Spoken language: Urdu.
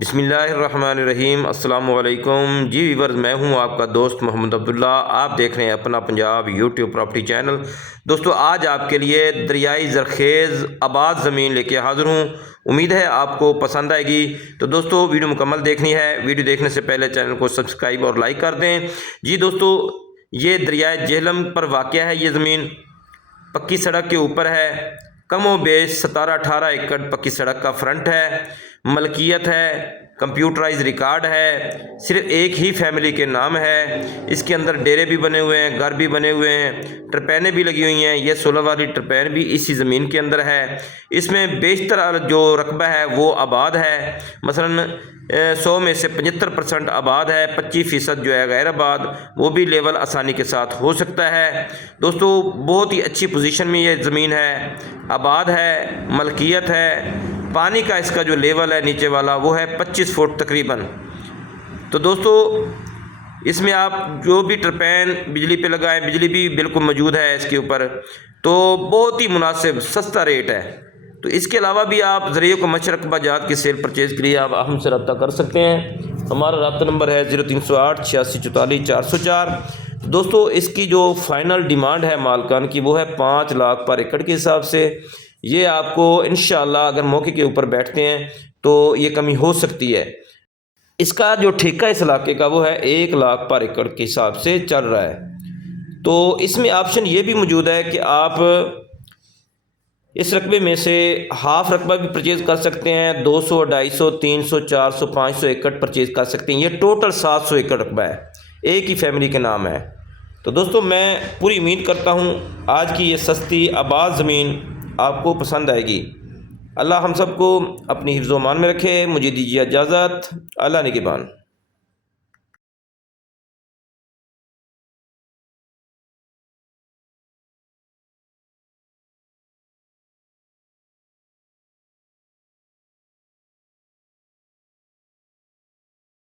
بسم اللہ الرحمن الرحیم۔ السلام علیکم جی ویورز، میں ہوں آپ کا دوست محمد عبداللہ۔ آپ دیکھ رہے ہیں اپنا پنجاب یوٹیوب پراپرٹی چینل۔ دوستو آج آپ کے لیے دریائی زرخیز آباد زمین لے کے حاضر ہوں۔ امید ہے آپ کو پسند آئے گی۔ تو دوستو ویڈیو مکمل دیکھنی ہے۔ ویڈیو دیکھنے سے پہلے چینل کو سبسکرائب اور لائک کر دیں۔ جی دوستو، یہ دریائے جہلم پر واقع ہے۔ یہ زمین پکی سڑک کے اوپر ہے۔ کم و بیش 17-18 ایکڑ پکی سڑک کا فرنٹ ہے، ملکیت ہے، کمپیوٹرائز ریکارڈ ہے، صرف ایک ہی فیملی کے نام ہے۔ اس کے اندر ڈیرے بھی بنے ہوئے ہیں، گھر بھی بنے ہوئے ہیں، ٹرپینیں بھی لگی ہوئی ہیں۔ یہ 16 والی ٹرپین بھی اسی زمین کے اندر ہے۔ اس میں بیشتر جو رقبہ ہے وہ آباد ہے، مثلا 100 میں سے 75% آباد ہے، 25% جو ہے غیر آباد، وہ بھی لیول آسانی کے ساتھ ہو سکتا ہے۔ دوستو بہت ہی اچھی پوزیشن میں یہ زمین ہے، آباد ہے، ملکیت ہے۔ پانی کا اس کا جو لیول ہے نیچے والا وہ ہے 25 فٹ تقریباً۔ تو دوستو اس میں آپ جو بھی ٹرپین بجلی پہ لگائیں، بجلی بھی بالکل موجود ہے اس کے اوپر، تو بہت ہی مناسب سستا ریٹ ہے۔ تو اس کے علاوہ بھی آپ ذریعہ کو رقبہ جات کی سیل پرچیز کے لیے آپ ہم سے رابطہ کر سکتے ہیں۔ ہمارا رابطہ نمبر ہے 0308 8644 404۔ دوستو اس کی جو فائنل ڈیمانڈ ہے مالکان کی وہ ہے 5 لاکھ پر ایکڑ کے حساب سے۔ یہ آپ کو انشاءاللہ اگر موقع کے اوپر بیٹھتے ہیں تو یہ کمی ہو سکتی ہے۔ اس کا جو ٹھیکہ اس علاقے کا وہ ہے 1 لاکھ پر ایکڑ کے حساب سے چل رہا ہے۔ تو اس میں آپشن یہ بھی موجود ہے کہ آپ اس رقبے میں سے ہاف رقبہ بھی پرچیز کر سکتے ہیں، 200 250 300 400 500 ایکڑ پرچیز کر سکتے ہیں۔ یہ ٹوٹل 700 ایکڑ رقبہ ہے، ایک ہی فیملی کے نام ہے۔ تو دوستو میں پوری امید کرتا ہوں آج کی یہ سستی آباد زمین آپ کو پسند آئے گی۔ اللہ ہم سب کو اپنی حفظ و امان میں رکھے۔ مجھے دیجیے اجازت۔ اللہ نگہبان۔